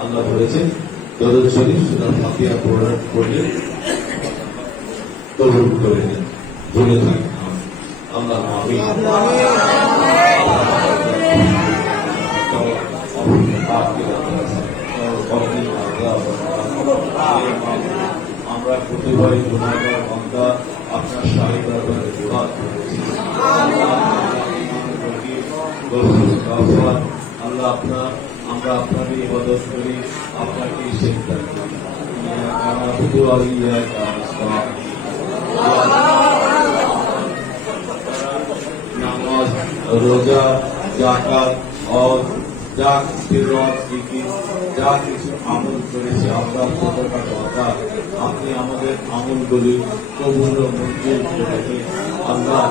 আল্লাহ বলেছেন দরুদ শরীফ ফাতিহা পড়ার পড়লে কবুল করে নেন। ভুলে থাকেন আমরা প্রতিবারই গুণাগার বান্দা আপনার শাহী দরবারে করেছি আল্লাহ আপনার আমরা আপনারই ইবাদত করি। আপনাকে সেজদা করি রোজা জাকাত और যা ফিরত জিকির, যা কিছু আমল করেছে আমরা প্রত্যেকটা কথা আপনি আমাদের আমলগুলি কবুল ও মঞ্জুর দিন আল্লাহ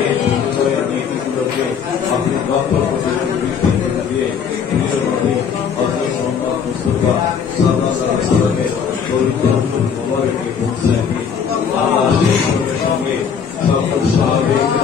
এই বিনিময়ের নীতিগুলোকে আপনি করে দিয়ে সঙ্গে সঙ্গে সকল সাহাবেকরাম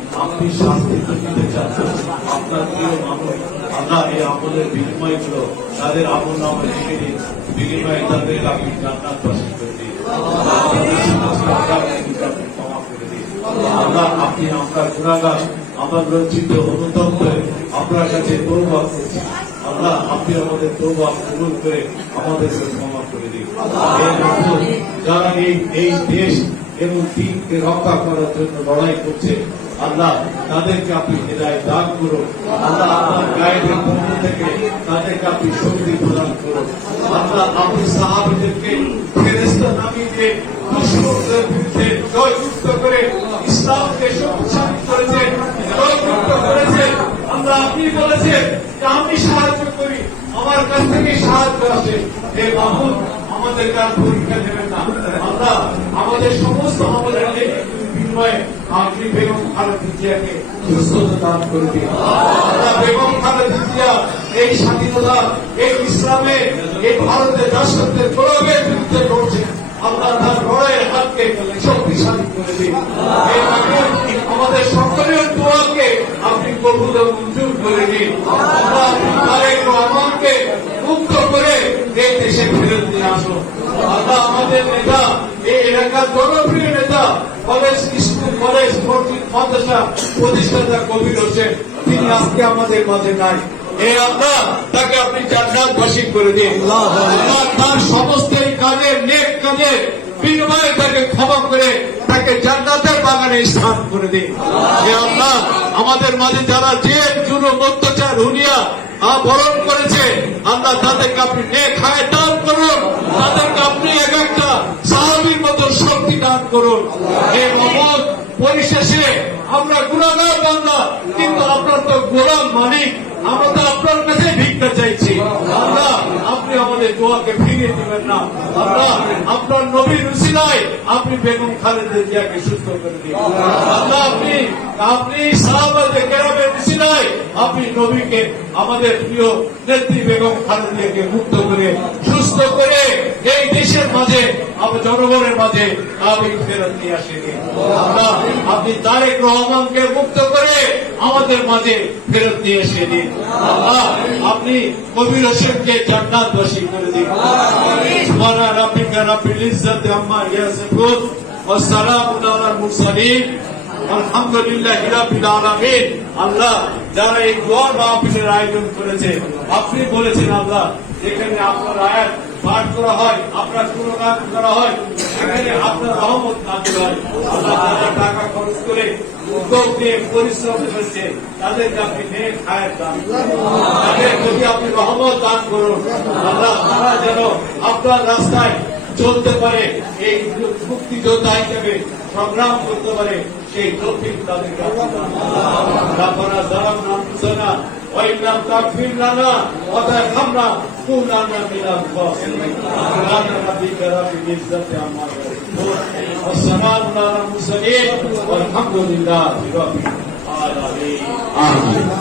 আপনি শান্তি দিতে চাচ্ছেন আপনার প্রিয় মাহবুব আল্লাহ এই আমলের বিনিময়গুলো তাদের আমল নামে লিখে দিন। বিনিময়ে তাদের আপনি জান্নাত বাসী করে দিন আল্লাহ, আপনি আমরা গুণাগার আমার রঞ্জিত আপনার কাছে তৌবা আল্লাহ আপনি আমাদের তৌবা কবুল করে আমাদেরকে ক্ষমা করে দিন। যারা এই এই দেশ এবং দিনকে রক্ষা করার জন্য লড়াই করছে আল্লাহ তাদেরকে আপনি হৃদয় দান করুন। আল্লাহ আপনার গায়েদের পক্ষ থেকে তাদেরকে আপনি শক্তি প্রদান করুন। আল্লাহ আপনি সাহাবিদেরকে ফেরেস্তা নামিয়ে দিয়ে দুশ্মনদের বিরুদ্ধে জয়যুক্ত করে ইসলামকে শক্তিশালী করেছে, জয়যুক্ত করেছে। আল্লাহ আপনি বলেছেন যে আমি সাহায্য করি, আমার কাছ থেকে সাহায্য আসে। হে আমাদের কাজ পরীক্ষা দেবেন না? আল্লাহ, আমাদের সমস্ত আমাদের বিনিময়ে আপনি খালেদা জিয়াকে সুস্থতা দান করে দিন। আল্লাহ বেগম খালেদা জিয়া, এই স্বাধীনতা, এই ইসলামে, এই ভারতের রাষ্ট্রদের গৌরবের বিরুদ্ধে লড়ছে। আল্লাহ তার লড়াইয়ের হাতকে শক্তিশালী করে দিন আমাদের সকলের দোয়াকে আপনি কবুল মঞ্জুর করে দিন। আল্লাহ তারেক রহমানকে মুক্ত করে এই দেশে ফেরত নিয়ে আসো আল্লাহ আমাদের নেতা, এই এলাকার জনপ্রিয় নেতা, কলেজ কলেজ মাদ্রাসা প্রতিষ্ঠাতা কবির হোসেন। তিনি আজকে আমাদের মাঝে নাই। এই আল্লাহ তাকে আপনি জান্নাত বাসী করে দিন। তার সমস্ত এই কাজের নেক কাজের বিনিময়ে তাকে ক্ষমা করে তাকে জান্নাতের বাগানে স্থান করে দিন। হে আল্লাহ আমাদের মাঝে যারা জেল জুলুম অত্যাচার হুনিয়া আহ, বরণ করেছে আল্লাহ তাদেরকে আপনি নেক হায় দান করুন। তাদেরকে আপনি এক একটা সাহাবির মতো শক্তি দান করুন হে মোহাম্মদ পরিশেষে আমরা গুণাগার বান্দা কিন্তু আপনার তো গোলাম মালিক আমরা তো আপনার কাছে ভিক্ষা চাইছি। আল্লাহ আপনি আমাদের দোয়াকে ফিরিয়ে দেবেন না। আল্লাহ আপনার নবীর উসিলায় আপনি বেগম খালেদা জিয়াকে সুস্থ করে দিন আল্লাহ আপনি আপনি সাহাবাদের কেরামের উসিলায় আপনি নবীকে, আমাদের প্রিয় নেত্রী বেগম খালেদা জিয়াকে মুক্ত করে, সুস্থ করে দেশের মাঝে আমার জনগণের মাঝে আপনি ফেরত নিয়ে আসেন। আপনি তারেক রহমানকে মুক্ত করে আমাদের মাঝে ফেরত নিয়ে এসে আপনি কবির হোসেনকে জান্নাত বাসী করে দিন। রাব্বিকা রাব্বিল ইজ্জাতি আম্মা ইয়াসিফুন ওয়া সালামুন আলাল মুরসালিন। আলহামদুলিল্লাহ রাব্বিল আলামিন। আল্লাহ যারা এই দোয়া মাহফিলের আয়োজন করেছে, আপনি বলেছেন, আল্লাহ, এখানে আপনার আয়াত পাঠ করা হয়, আপনার তুলনা করা হয়, সেখানে আপনার রহমত নাজিল হয় আল্লাহ তারা টাকা খরচ করে উদ্যোগ দিয়ে পরিশ্রম করেছে। তাদের আপনি মেয়ে খায়ের দান। তাদের যদি আপনি রহমত দান করুন। আল্লাহ তারা যেন আপনার রাস্তায় চলতে পারে, এই মুক্তিযোদ্ধা হিসেবে সংগ্রাম করতে পারে, সেই তৌফিক তাদের আপনারা যারা নাম وإن لم تغفر لنا وترحمنا كوننا من الخاسرين سبحان ربك رب العزة عما يصفون والسلام على المرسلين والحمد لله رب العالمين آمين